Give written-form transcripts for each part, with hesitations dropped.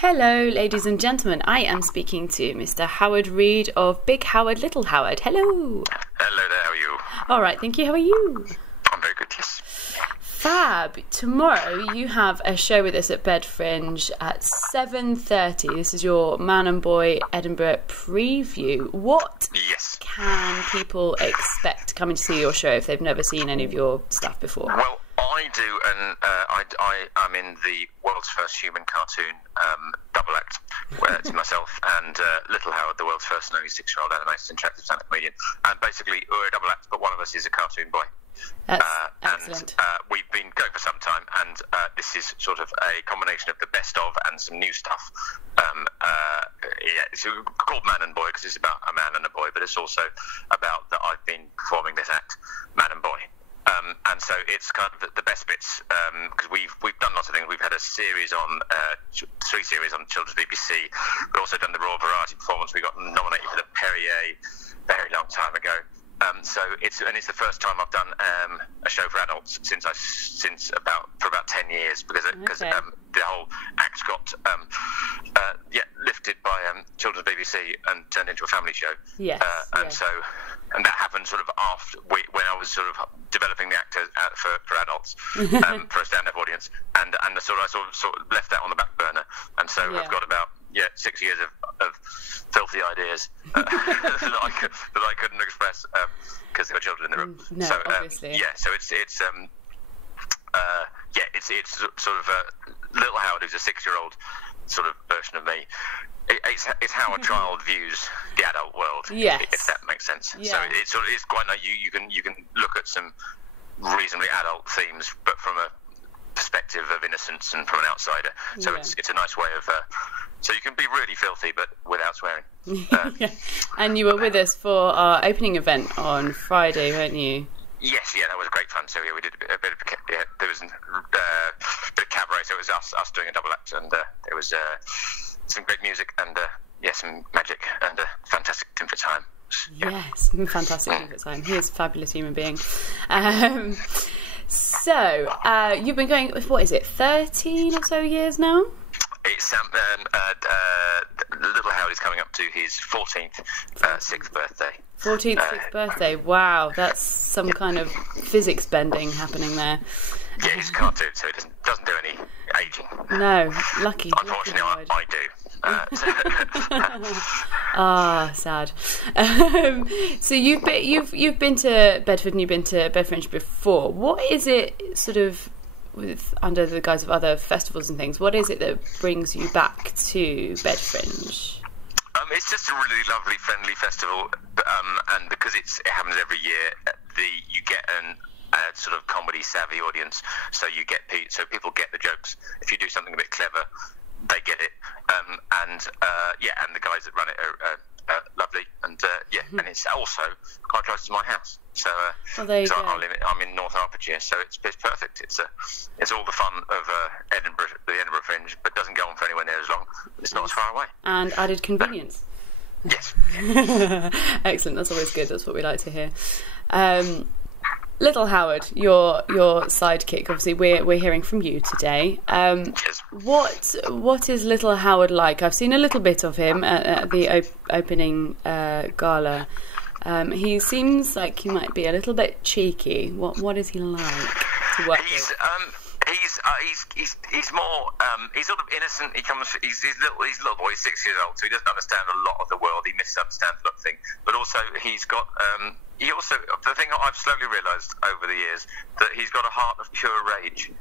Hello, ladies and gentlemen. I am speaking to Mr. Howard Reed of Big Howard, Little Howard. Hello. Hello there, how are you? All right, thank you. How are you? I'm very good, yes. Fab. Tomorrow you have a show with us at Bedfringe at 7:30. This is your Man and Boy Edinburgh preview. What can people expect coming to see your show if they've never seen any of your stuff before? Well, I do, and I'm in the world's first human cartoon double act, where it's myself and Little Howard, the world's first and only 6-year-old animated interactive stand-up comedian. And basically, we're a double act, but one of us is a cartoon boy. That's excellent. And we've been going for some time, and this is sort of a combination of the best of and some new stuff. It's called Man and Boy because it's about a man and a boy, but it's also about that I've been performing this act, Man and Boy. And so it's kind of the best bits because we've done lots of things. We've had a series on 3 series on Children's BBC. We've also done the Royal Variety Performance. We got nominated for the Perrier very long time ago. So it's the first time I've done a show for adults since about 10 years because the whole act got lifted by Children's BBC and turned into a family show. Yes. And that happened sort of after when I was sort of developing the act for adults for a stand-up audience, and I sort of left that on the back burner, and so I've got about 6 years of filthy ideas that I couldn't express because there were children in the room. No, so obviously. So it's sort of Little Howard, who's a 6-year-old sort of version of me. It's how a child views the adult world. Yes. If that makes sense. Yeah. So it's quite nice. You can look at some reasonably adult themes, but from a perspective of innocence and from an outsider. So it's a nice way of. So you can be really filthy, but without swearing. And you were with us for our opening event on Friday, weren't you? Yes, that was great fun. So we did a bit of there was a bit of cabaret. So it was us doing a double act, and there was some great music and some magic and fantastic Tim for time. Yes, fantastic Tim for time. He is a fabulous human being. So you've been going, what is it, 13 or so years now? It's Little Howard is coming up to his 14th 6th birthday. 14th 6th birthday. Wow, that's some kind of physics bending happening there. Yeah, he's a cartoon, so it doesn't do any aging. No, lucky. Unfortunately, I do. Sad. So you've been to Bedford and you've been to Bedfringe before. What is it sort of under the guise of other festivals and things? What is it that brings you back to Bedfringe? It's just a really lovely, friendly festival, and because it happens every year, you get a sort of comedy savvy audience. So people get the jokes. If you do something a bit clever, they get it. And the guys that run it are lovely, and and it's also quite close to my house. So, I'm in North Hertfordshire, so it's perfect. It's all the fun of the Edinburgh Fringe, but doesn't go on for anywhere near as long. It's not as far away. And added convenience. Yes. Excellent. That's always good. That's what we like to hear. Little Howard, your sidekick. Obviously, we're hearing from you today. Yes. What is Little Howard like? I've seen a little bit of him at the opening gala. He seems like he might be a little bit cheeky. What is he like to work with? He's more he's sort of innocent. He's little boy. He's 6 years old, so he doesn't understand a lot of the world. He misunderstands a lot of things, but also he's got the thing I've slowly realised over the years that he's got a heart of pure rage.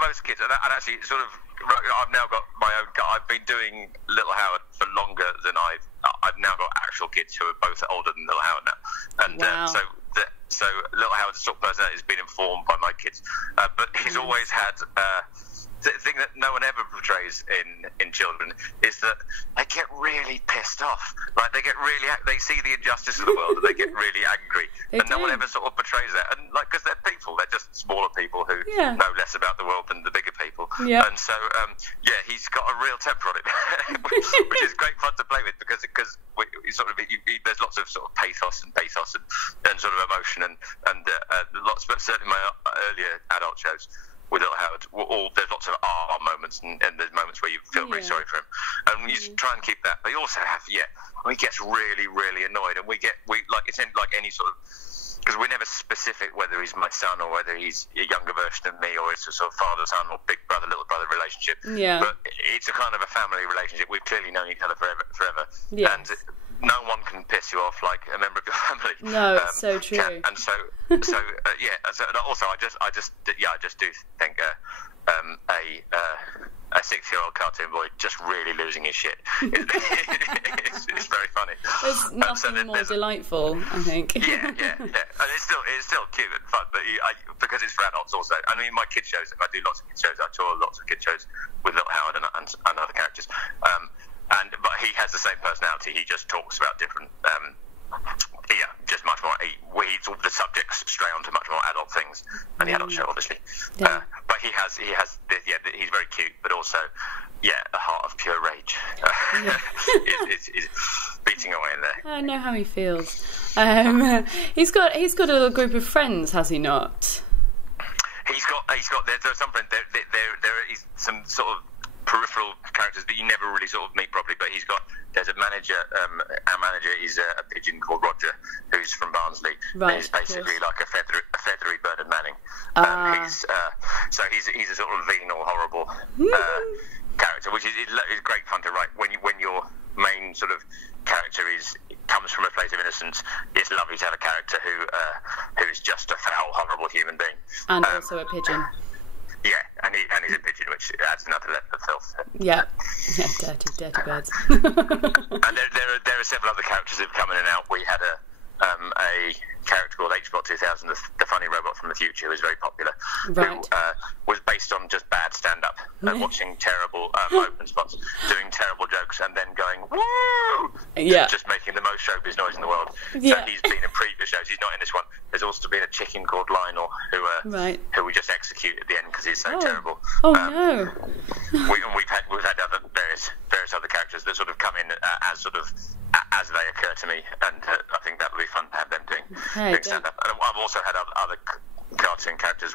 Most kids, and actually sort of. I've now got my own. I've been doing Little Howard for longer than I've now got actual kids who are both older than Little Howard now, and wow. So Little Howard's sort of personality has been informed by my kids, but he's always had. The thing that no one ever portrays in children is that they get really pissed off. Right? They see the injustice of the world and they get really angry. No one ever sort of portrays that. And because they're people, they're just smaller people who know less about the world than the bigger people. Yeah. And so he's got a real temper on it, which is great fun to play with because there's lots of sort of pathos and sort of emotion and lots, but certainly my earlier adult shows. with Little Howard. There's lots of moments, and there's moments where you feel really sorry for him, and you try and keep that. But you also have, he gets really, really annoyed, and it's in like any sort of, because we're never specific whether he's my son or whether he's a younger version of me or it's a sort of father-son or big brother, little brother relationship. Yeah. But it's a kind of a family relationship. We've clearly known each other forever. Yes. And no one can piss you off like a member of your family. No, it's so true. And so also I just do think a 6-year-old cartoon boy just really losing his shit. It's very funny. There's nothing more delightful, I think. Yeah. And it's still cute and fun, but because it's for adults also. I mean, my kid shows, I do lots of kid shows. I tour lots of kid shows with Little Howard and other characters. But he has the same personality. He just talks about different. Just much more. The subjects stray onto much more adult things than the adult show, obviously. Yeah. But he's very cute, but also, a heart of pure rage is beating away in there. I know how he feels. He's got a little group of friends, has he not? He's got. There's some friends. There is some sort of peripheral characters that you never really sort of meet properly, but there's a manager. Our manager is a pigeon called Roger, who's from Barnsley. Right, he's basically like a feathery Bernard Manning. He's a sort of venal, horrible character, which is great fun to write when your main sort of character comes from a place of innocence. It's lovely to have a character who is just a foul, horrible human being, and also a pigeon. Yeah, and he's a pigeon, which adds another level of filth. Yeah, dirty birds. And there are several other characters that have come in and out. We had a character called H-Bot 2000, the funny robot from the future, who was very popular, right. who was based on just bad stand-up, watching terrible open spots, doing terrible jokes, and then going, woo! Just making the most showbiz noise in the world. Yeah. So he's been in previous shows. He's not in this one. There's also been a chicken called Lionel, who we just execute at the end because he's so terrible. Oh, no. We've had other various other characters that sort of come in as they occur to me, and I think that would be fun to have them doing stand up. And I've also had other cartoon characters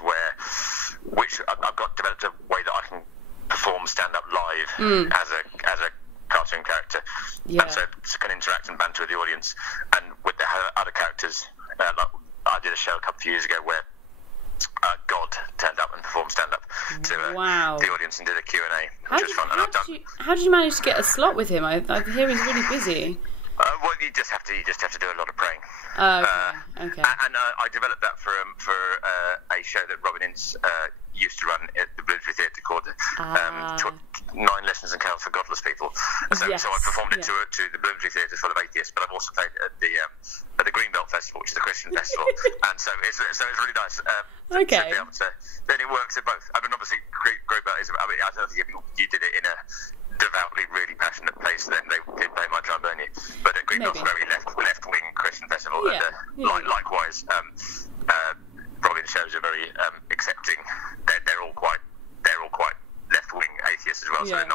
which I've got developed a way that I can perform stand up live as a cartoon character, and so can interact and banter with the audience. And with the other characters, like I did a show a few years ago where God turned up and performed stand-up to the audience and did a Q&A, which was fun. How did you manage to get a slot with him? I hear he's really busy. Well, you just have to do a lot of praying. Okay. And I developed that for a show that Robin Ince used to run at the Bloomsbury Theatre called 9 Lessons in Carols for Godless People. So I performed it to the Bloomsbury Theatre full of atheists, but I've also played it at the Greenbelt Festival, which is a Christian festival, and so it's really nice. To be able to, then it works at both. I mean, obviously, Greenbelt is. I don't know if you did it in a devoutly really passionate place, then they might try and burn you. But at Greenbelt's a very left-wing Christian festival, and likewise, probably the shows are very accepting. They're all quite left-wing atheists as well, so they're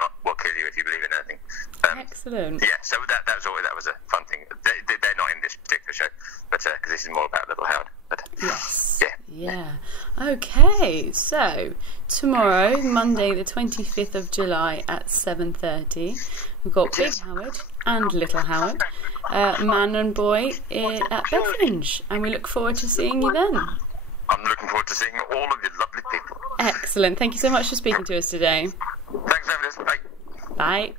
not will kill you if you believe in anything. Excellent. Yeah, so that was a fun thing. They're not in this particular show, but because this is more about Little Howard. But, yes. Yeah. Okay, so tomorrow, Monday the 25th of July at 7:30, we've got Big Howard and Little Howard, Man and Boy at Bedfringe, and we look forward to seeing you then. I'm looking forward to seeing all of you lovely people. Excellent. Thank you so much for speaking to us today. Thanks for having us. Bye. Bye.